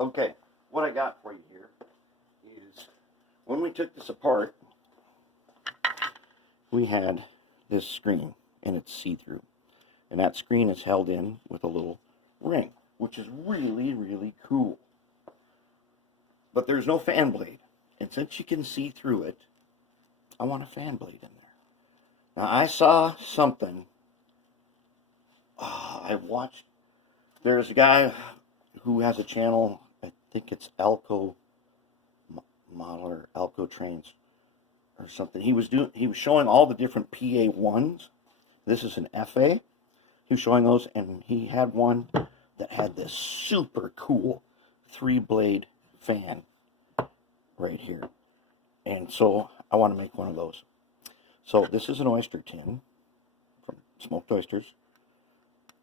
Okay, what I got for you here is when we took this apart, we had this screen and it's see-through. And that screen is held in with a little ring, which is really, really cool. But there's no fan blade. And since you can see through it, I want a fan blade in there. Now I saw something. I watched. There's a guy who has a channel. I think it's ALCO Modeler, ALCO Trains, or something. He was showing all the different PA1s. This is an FA. He was showing those, and he had one that had this super cool 3-blade fan right here. And so I want to make one of those. So this is an oyster tin from smoked oysters.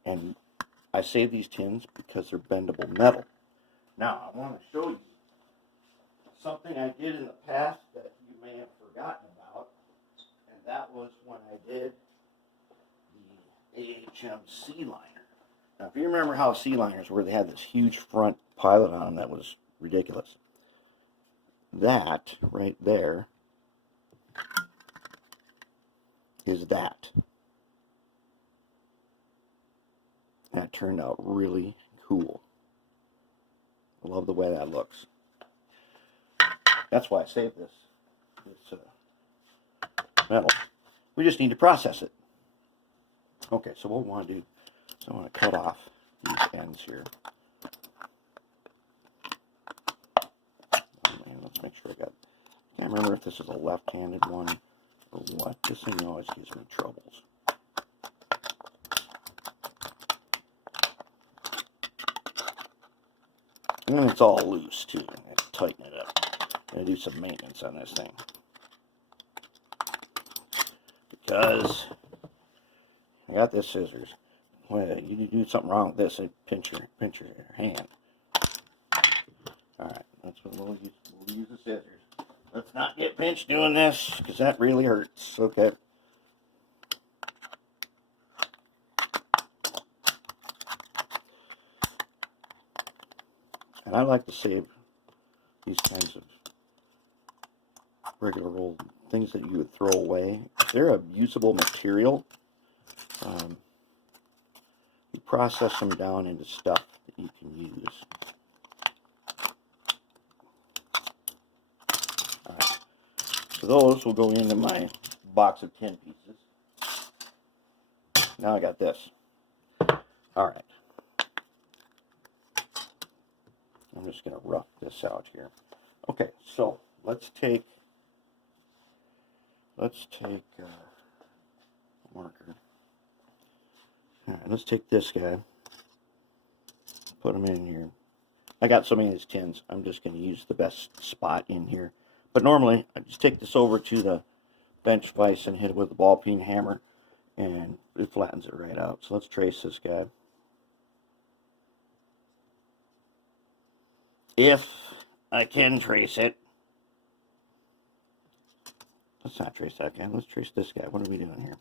And I save these tins because they're bendable metal. Now, I want to show you something I did in the past that you may have forgotten about. And that was when I did the AHM sea liner. Now, if you remember how sea liners were, they had this huge front pilot on them that was ridiculous. That right there is that. That turned out really cool. I love the way that looks. That's why I saved this metal. We just need to process it. Okay, so what we want to do is I want to cut off these ends here. Oh man, let's make sure I can't remember if this is a left-handed one or what. This thing always gives me troubles. And then it's all loose too. I have to tighten it up. I'm going to do some maintenance on this thing. Because I got this scissors. Well, you do something wrong with this, it pinch your hand. Alright, that's what we'll use the scissors. Let's not get pinched doing this, because that really hurts. Okay. And I like to save these kinds of regular old things that you would throw away. If they're a usable material, you process them down into stuff that you can use. Alright, so those will go into my box of 10 pieces. Now I got this. Alright. I'm just going to rough this out here. Okay, so let's take a marker. Alright, let's take this guy, put him in here. I got so many of these tins, I'm just going to use the best spot in here. But normally, I just take this over to the bench vise and hit it with a ball peen hammer, and it flattens it right out. So let's trace this guy. If I can trace it. Let's not trace that guy. Let's trace this guy. What are we doing here?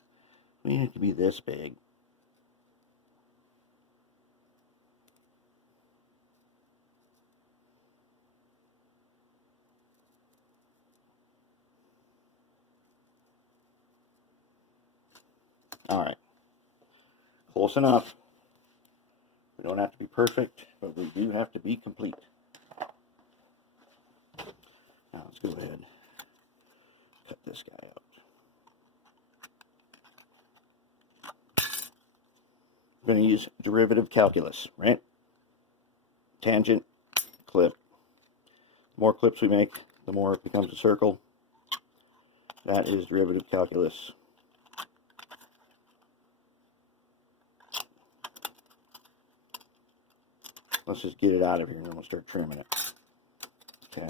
We need it to be this big. Alright. Close enough. We don't have to be perfect, but we do have to be complete. Now let's go ahead and cut this guy out. We're going to use derivative calculus, right? Tangent, clip. The more clips we make, the more it becomes a circle. That is derivative calculus. Let's just get it out of here and then we'll start trimming it. Okay.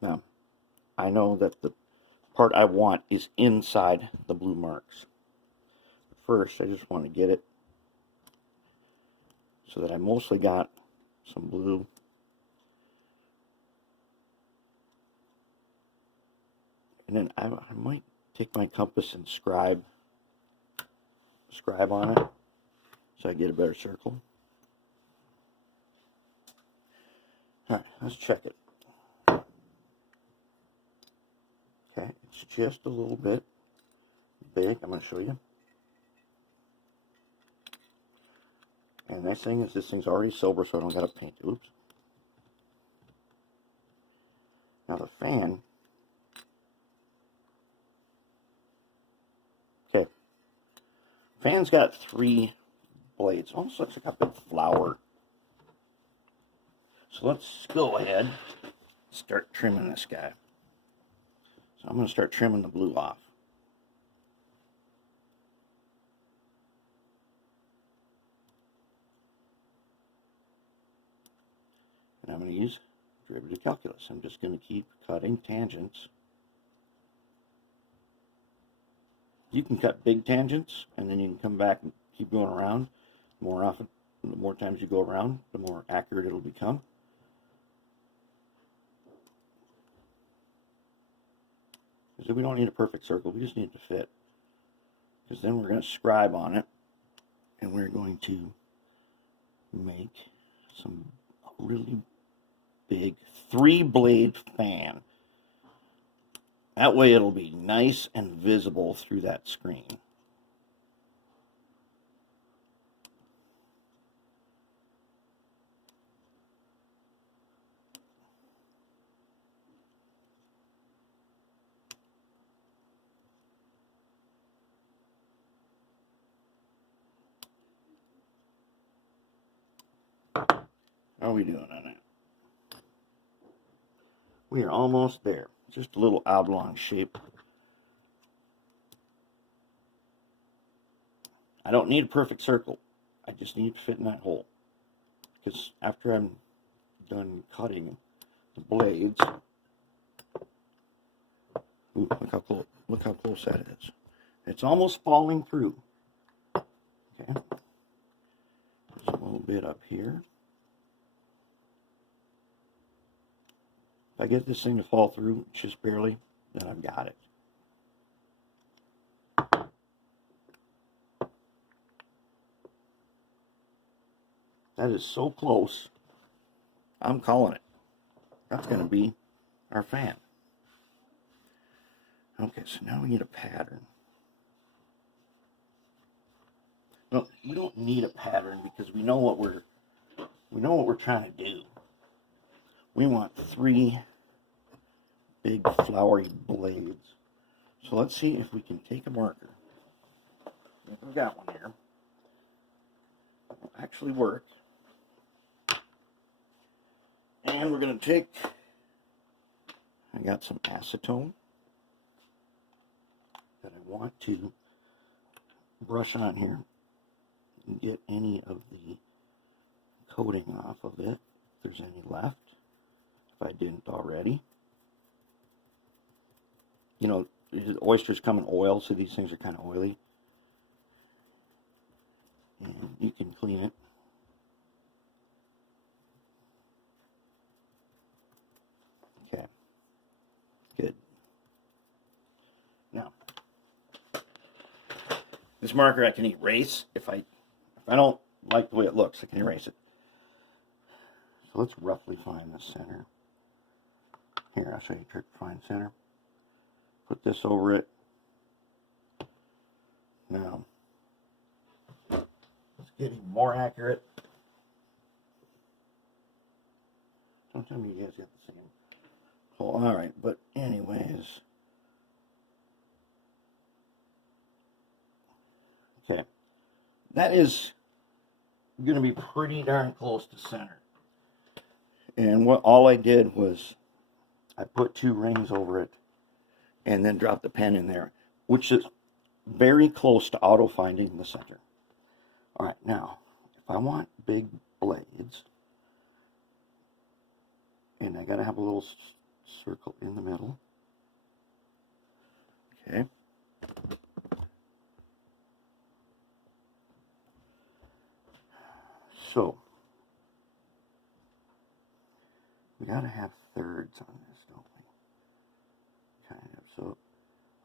Now, I know that the part I want is inside the blue marks. First, I just want to get it so that I mostly got some blue. And then I might take my compass and scribe on it so I get a better circle. All right, let's check it. Okay, it's just a little bit big. I'm going to show you. And the nice thing is this thing's already sober, so I don't got to paint. Oops. Now the fan. Okay. Fan's got 3 blades. Almost looks like a big flower. So let's go ahead and start trimming this guy. So I'm going to start trimming the blue off. And I'm going to use derivative calculus. I'm just going to keep cutting tangents. You can cut big tangents, and then you can come back and keep going around. More often, the more times you go around, the more accurate it'll become. Because we don't need a perfect circle, we just need it to fit. Because then we're going to scribe on it, and we're going to make some really big 3-blade fan. That way it'll be nice and visible through that screen. How are we doing on it? We are almost there. Just a little oblong shape. I don't need a perfect circle. I just need to fit in that hole. Because after I'm done cutting the blades, ooh, look how close that is. It's almost falling through. Okay. There's a little bit up here. If I get this thing to fall through just barely, then I've got it. That is so close. I'm calling it. That's going to be our fan. Okay, so now we need a pattern. No, we don't need a pattern because we know what we're trying to do. We want 3 big flowery blades. So let's see if we can take a marker. We've got one here. It'll actually work. And we're going to take, I got some acetone that I want to brush on here and get any of the coating off of it, if there's any left, if I didn't already. You know, the oysters come in oil, so these things are kind of oily. And you can clean it. Okay, good. Now, this marker I can erase if I don't like the way it looks. I can erase it. So let's roughly find the center. Here, I'll show you a trick to find center. Put this over it. Now, let's get even more accurate. Don't tell me you guys got the same. Oh, all right, but anyways. Okay, that is going to be pretty darn close to center. And all I did was I put 2 rings over it and then dropped the pen in there, which is very close to auto finding the center. All right, now if I want big blades, and I got to have a little circle in the middle. Okay. So We gotta have thirds on this, don't we? Kind of. So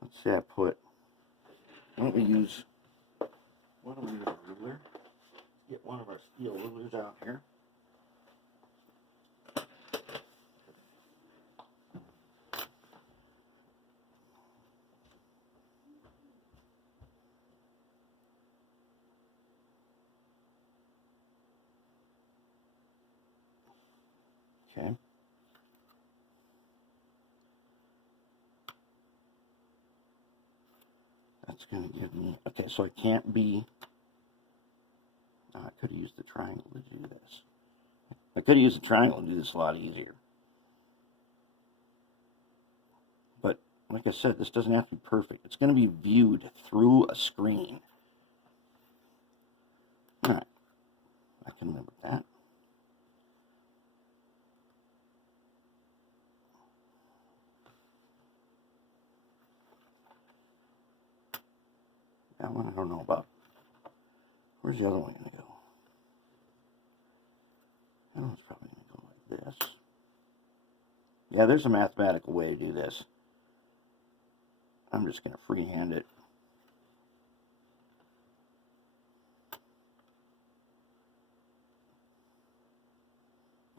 let's say I put, why don't we use a ruler? Get one of our steel rulers out here. Okay. That's going to give me, okay, so it can't be, I could have used the triangle to do this. I could have used the triangle to do this a lot easier. But, like I said, this doesn't have to be perfect. It's going to be viewed through a screen. Alright, I can live with that. That one I don't know about. Where's the other one going to go? That one's probably going to go like this. Yeah, there's a mathematical way to do this. I'm just going to freehand it.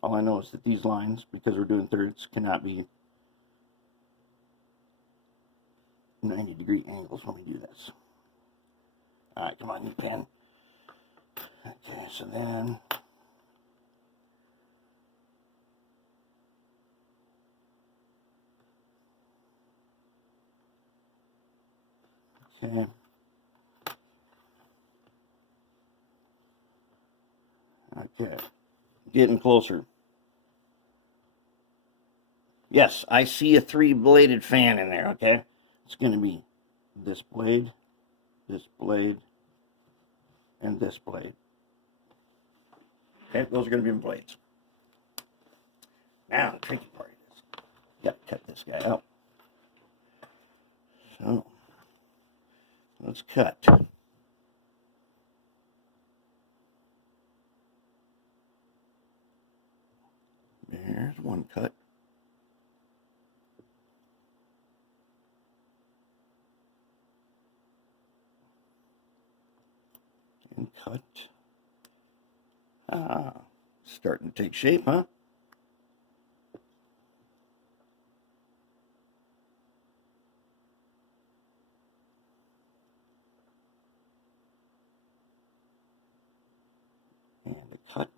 All I know is that these lines, because we're doing thirds, cannot be 90-degree angles when we do this. Alright, come on, you pen. Okay, so then okay. Okay. Getting closer. Yes, I see a 3-bladed fan in there, okay? It's going to be this blade, and this blade. Okay, those are going to be blades. Now, the tricky part is, you got to cut this guy out. So, let's cut. There's one cut. And cut. Ah, starting to take shape, huh? And a cut.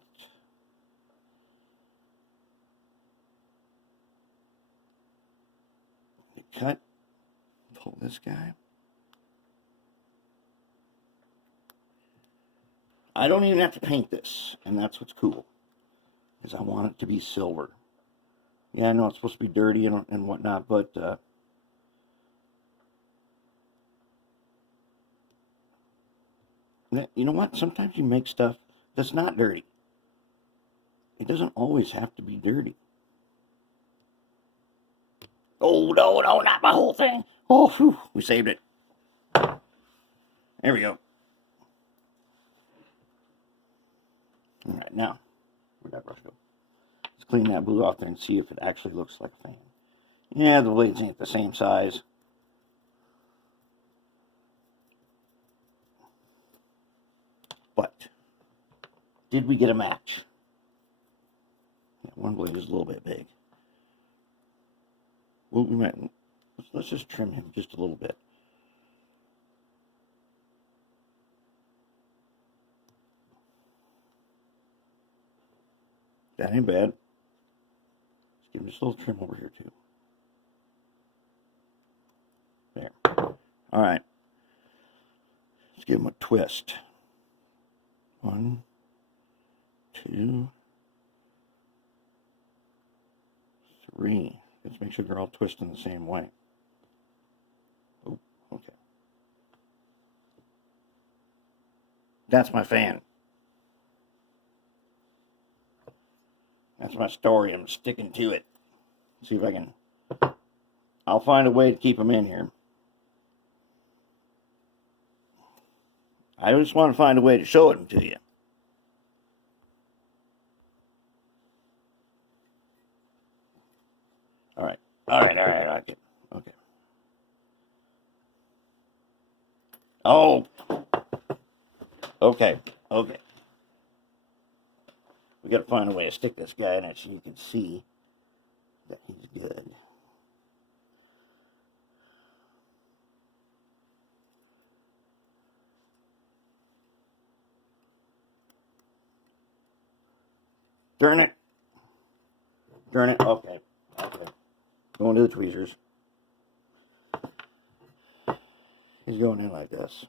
A cut. Pull this guy. I don't even have to paint this, and that's what's cool, because I want it to be silver. Yeah, I know it's supposed to be dirty and whatnot, but you know what? Sometimes you make stuff that's not dirty. It doesn't always have to be dirty. Oh, no, not my whole thing. Oh, whew, we saved it. There we go. All right, now, where'd that brush go? Let's clean that blue off there and see if it actually looks like a fan. Yeah, the blades ain't the same size. But, did we get a match? Yeah, one blade is a little bit big. Well, we might, let's just trim him just a little bit. That ain't bad. Let's give him just a little trim over here too. There. All right. Let's give him a twist. 1, 2, 3. Let's make sure they're all twisting the same way. Oh, okay. That's my fan. That's my story. I'm sticking to it. See if I can. I'll find a way to keep them in here. I just want to find a way to show it to you. All right, okay. Okay. Oh, okay, okay. We got to find a way to stick this guy in it so you can see that he's good. Turn it. Turn it. Okay. Okay. Going to the tweezers. He's going in like this.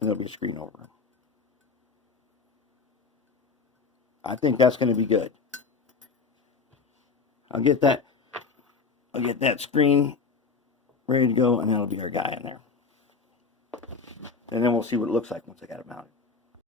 And there'll be a screen over him. I think that's going to be good. I'll get that screen ready to go, and that'll be our guy in there. And then we'll see what it looks like once I got it mounted.